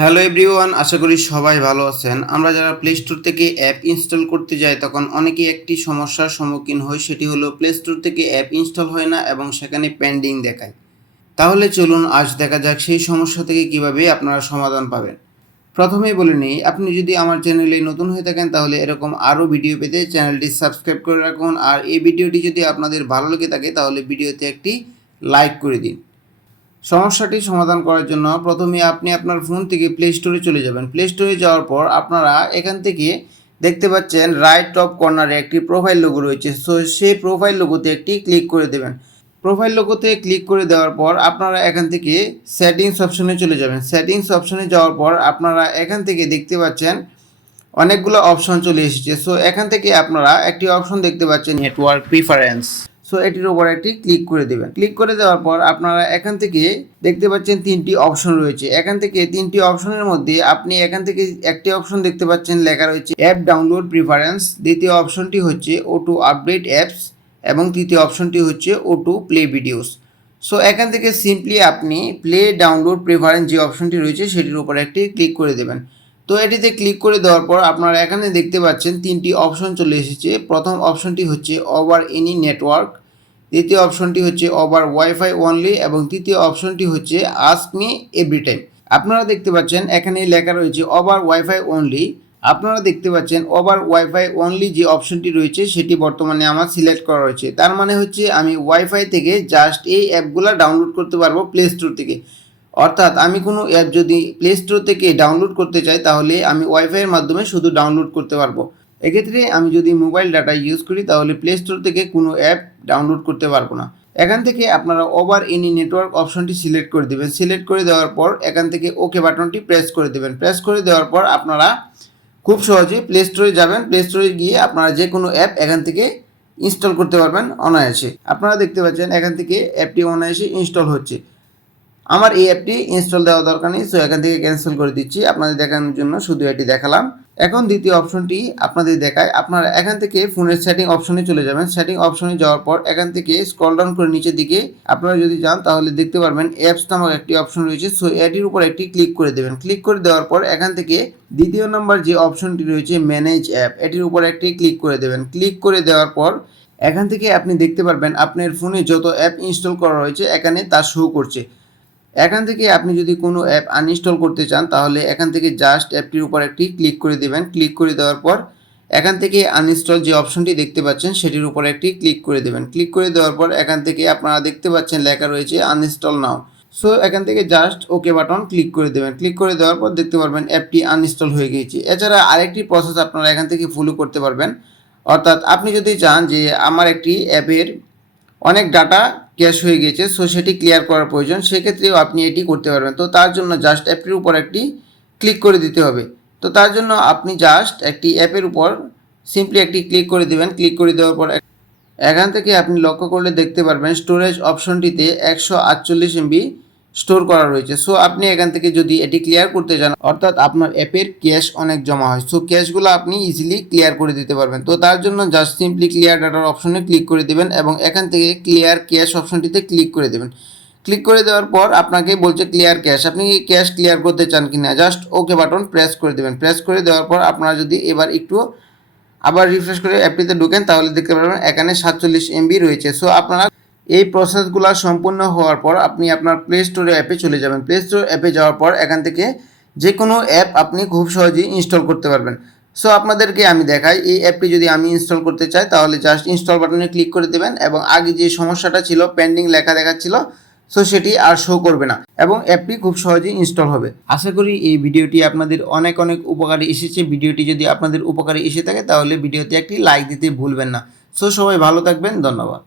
Hello everyone, আশা করি সবাই ভালো আছেন। আমরা যারা প্লে স্টোর থেকে অ্যাপ ইনস্টল করতে যাই তখন অনেকেই একটি সমস্যার সম্মুখীন হই, সেটি হলো প্লে স্টোর থেকে অ্যাপ ইনস্টল হয় না এবং সেখানে পেন্ডিং দেখায়। তাহলে চলুন আজ দেখা যাক সেই সমস্যা থেকে কিভাবে আপনারা সমাধান পাবেন। প্রথমেই বলে নিই, আপনি যদি আমার চ্যানেলে নতুন হয়ে থাকেন তাহলে এরকম আরও ভিডিও পেতে চ্যানেলটি সাবস্ক্রাইব করে রাখুন। আর এই ভিডিওটি যদি আপনাদের ভালো লেগে থাকে তাহলে ভিডিওতে একটি লাইক করে দিন। সমস্যাটি সমাধান করার জন্য প্রথমে আপনি আপনার ফোন থেকে প্লে স্টোরে চলে যাবেন। প্লে স্টোরে যাওয়ার পর আপনারা এখান থেকে দেখতে পাচ্ছেন রাইট টপ কর্নারে একটি প্রোফাইল লোগো রয়েছে। সো সেই প্রোফাইল লোগোতে একটি ক্লিক করে দেবেন। প্রোফাইল লোগোতে ক্লিক করে দেওয়ার পর আপনারা এখান থেকে সেটিংস অপশনে চলে যাবেন। সেটিংস অপশনে যাওয়ার পর আপনারা এখান থেকে দেখতে পাচ্ছেন অনেকগুলো অপশন চলে এসেছে। সো এখান থেকে আপনারা একটি অপশন দেখতে পাচ্ছেন নেটওয়ার্ক প্রিফারেন্স। সো এটির উপর একটি ক্লিক করে দেবেন। ক্লিক করে দেওয়ার পর আপনারা এখান থেকে দেখতে পাচ্ছেন তিনটি অপশন রয়েছে। এখান থেকে তিনটি অপশনের মধ্যে আপনি এখান থেকে একটি অপশন দেখতে পাচ্ছেন লেখা রয়েছে অ্যাপ ডাউনলোড প্রিফারেন্স, দ্বিতীয় অপশনটি হচ্ছে অটো আপডেট অ্যাপস এবং তৃতীয় অপশনটি হচ্ছে অটো প্লে ভিডিওস। সো এখান থেকে সিম্পলি আপনি প্লে ডাউনলোড প্রিফারেন্স যে অপশনটি রয়েছে সেটির উপর একটি ক্লিক করে দেবেন। তো এটিতে ক্লিক করে দেওয়ার পর আপনারা এখানে দেখতে পাচ্ছেন তিনটি অপশন চলে এসেছে। প্রথম অপশনটি হচ্ছে ওভার এনি নেটওয়ার্ক, দ্বিতীয় অপশনটি হচ্ছে ওভার ওয়াইফাই অনলি এবং তৃতীয় অপশনটি হচ্ছে আস্ক মি এভরি টাইম। আপনারা দেখতে পাচ্ছেন এখানে লেখা রয়েছে ওভার ওয়াইফাই অনলি। আপনারা দেখতে পাচ্ছেন ওভার ওয়াইফাই অনলি যে অপশনটি রয়েছে সেটি বর্তমানে আমার সিলেক্ট করা রয়েছে। তার মানে হচ্ছে আমি ওয়াইফাই থেকে জাস্ট এই অ্যাপগুলো ডাউনলোড করতে পারবো প্লে স্টোর থেকে। অর্থাৎ আমি কোনো অ্যাপ যদি প্লে স্টোর থেকে ডাউনলোড করতে চাই তাহলে আমি ওয়াইফাইয়ের মাধ্যমে শুধু ডাউনলোড করতে পারবো। এক্ষেত্রে আমি যদি মোবাইল ডাটা ইউজ করি তাহলে প্লে স্টোর থেকে কোনো অ্যাপ ডাউনলোড করতে পারবো না। এখান থেকে আপনারা ওভার এনি নেটওয়ার্ক অপশনটি সিলেক্ট করে দেবেন। সিলেক্ট করে দেওয়ার পর এখান থেকে ওকে বাটনটি প্রেস করে দেবেন। প্রেস করে দেওয়ার পর আপনারা খুব সহজে প্লে স্টোরে যাবেন। প্লে স্টোরে গিয়ে আপনারা যে কোনো অ্যাপ এখান থেকে ইনস্টল করতে পারবেন অনায়াসে। আপনারা দেখতে পাচ্ছেন এখান থেকে অ্যাপটি অনায়াসে ইনস্টল হচ্ছে। আমার এই অ্যাপটি ইনস্টল দেওয়া দরকার নেই, সো এখান থেকে ক্যান্সেল করে দিচ্ছি। আপনাদের দেখানোর জন্য শুধু এটি দেখালাম। এখন দ্বিতীয় অপশনটি আপনাদের দেখায়। আপনারা এখান থেকে ফোনের সেটিং অপশনে চলে যাবেন। সেটিং অপশনে যাওয়ার পর এখান থেকে স্ক্রল ডাউন করে নিচের দিকে আপনারা যদি যান তাহলে দেখতে পারবেন অ্যাপস নামক একটি অপশন রয়েছে। সো এটির উপর একটি ক্লিক করে দেবেন। ক্লিক করে দেওয়ার পর এখান থেকে দ্বিতীয় নম্বর যে অপশনটি রয়েছে ম্যানেজ অ্যাপ, এটির উপর একটি ক্লিক করে দেবেন। ক্লিক করে দেওয়ার পর এখান থেকে আপনি দেখতে পারবেন আপনার ফোনে যত অ্যাপ ইনস্টল করা রয়েছে এখানে তা শো করছে। এখান থেকে আপনি যদি কোনো অ্যাপ আনইনস্টল করতে চান তাহলে এখান থেকে জাস্ট অ্যাপটির উপর একটি ক্লিক করে দেবেন। ক্লিক করে দেওয়ার পর এখান থেকে আনইনস্টল যে অপশনটি দেখতে পাচ্ছেন সেটির উপর একটি ক্লিক করে দেবেন। ক্লিক করে দেওয়ার পর এখান থেকে আপনারা দেখতে পাচ্ছেন লেখা রয়েছে আনইনস্টল নাও। সো এখান থেকে জাস্ট ওকে বাটন ক্লিক করে দেবেন। ক্লিক করে দেওয়ার পর দেখতে পারবেন অ্যাপটি আনইনস্টল হয়ে গিয়েছে। এছাড়া আরেকটি প্রসেস আপনারা এখান থেকে ফলো করতে পারবেন। অর্থাৎ আপনি যদি চান যে আমার একটি অ্যাপের অনেক ডাটা ক্যাশ হয়ে গেছে, সো সেটি ক্লিয়ার করার প্রয়োজন, সেক্ষেত্রেও আপনি এটি করতে পারবেন। তো তার জন্য জাস্ট অ্যাপটির উপর একটি ক্লিক করে দিতে হবে। তো তার জন্য আপনি জাস্ট একটি অ্যাপের উপর সিম্পলি একটি ক্লিক করে দেবেন। ক্লিক করে দেওয়ার পর এখান থেকে আপনি লক্ষ্য করলে দেখতে পারবেন স্টোরেজ অপশনটিতে 148 MB স্টোর করা রয়েছে। সো আপনি এখান থেকে যদি এটি ক্লিয়ার করতে চান, অর্থাৎ আপনার অ্যাপের ক্যাশ অনেক জমা হয়, সো ক্যাশগুলো আপনি ইজিলি ক্লিয়ার করে দিতে পারবেন। তো তার জন্য জাস্ট সিম্পলি ক্লিয়ার ডাটার অপশনে ক্লিক করে দেবেন এবং এখান থেকে ক্লিয়ার ক্যাশ অপশনটিতে ক্লিক করে দেবেন। ক্লিক করে দেওয়ার পর আপনাকে বলছে ক্লিয়ার ক্যাশ, আপনি ক্যাশ ক্লিয়ার করতে চান কিনা জাস্ট ওকে বাটন প্রেস করে দেবেন। প্রেস করে দেওয়ার পর আপনারা যদি এবার একটু আবার রিফ্রেশ করে অ্যাপটিতে ঢুকেন তাহলে দেখতে পারবেন এখানে 47 MB রয়েছে। সো আপনারা এই প্রসেসগুলো সম্পূর্ণ হওয়ার পর আপনি আপনার প্লে স্টোরে অ্যাপে চলে যাবেন। প্লে স্টোর অ্যাপে যাওয়ার পর এখান থেকে যে কোনো অ্যাপ আপনি খুব সহজেই ইনস্টল করতে পারবেন। সো আপনাদেরকে আমি দেখাই, এই অ্যাপটি যদি আমি ইনস্টল করতে চাই তাহলে জাস্ট ইনস্টল বাটনে ক্লিক করে দেবেন এবং আগে যে সমস্যাটা ছিল পেন্ডিং লেখা দেখাচ্ছিল, সো সেটি আর শো করবে না এবং অ্যাপটি খুব সহজেই ইনস্টল হবে। আশা করি এই ভিডিওটি আপনাদের অনেক অনেক উপকারী এসেছে। ভিডিওটি যদি আপনাদের উপকারী এসে থাকে তাহলে ভিডিওতে একটি লাইক দিতে ভুলবেন না। সো সবাই ভালো থাকবেন, ধন্যবাদ।